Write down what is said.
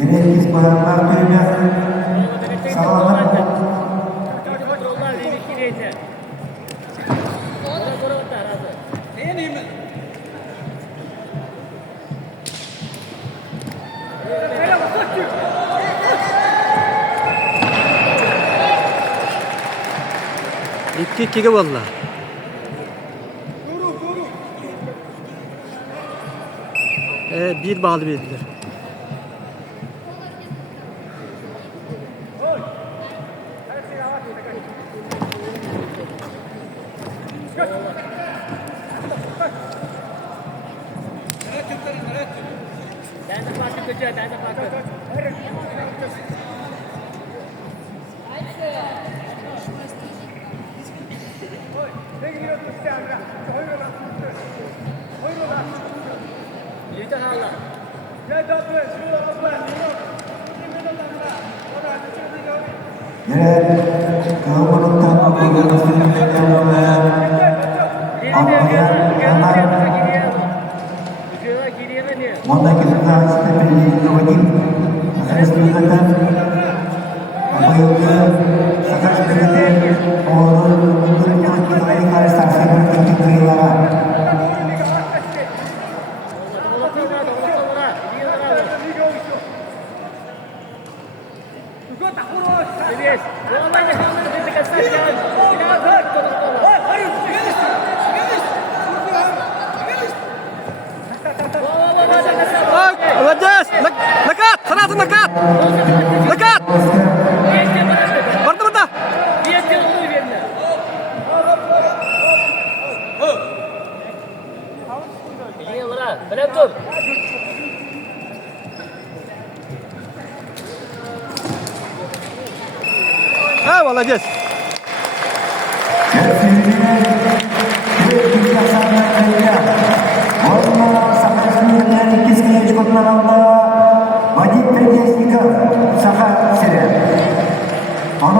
Gerekli bayanlar duymuyor. Sağlanır. İki valla. Bir bağlı bildiler. Мода kita stepeni wajib harus digunakan apabila akan terjadi orang untuk kita harus saksikan untuk kehilangan. Rajas, dekat, sana dekat, dekat. Berta. Betul. Valla Jes. Вадим Передесников, Саха Серия. Он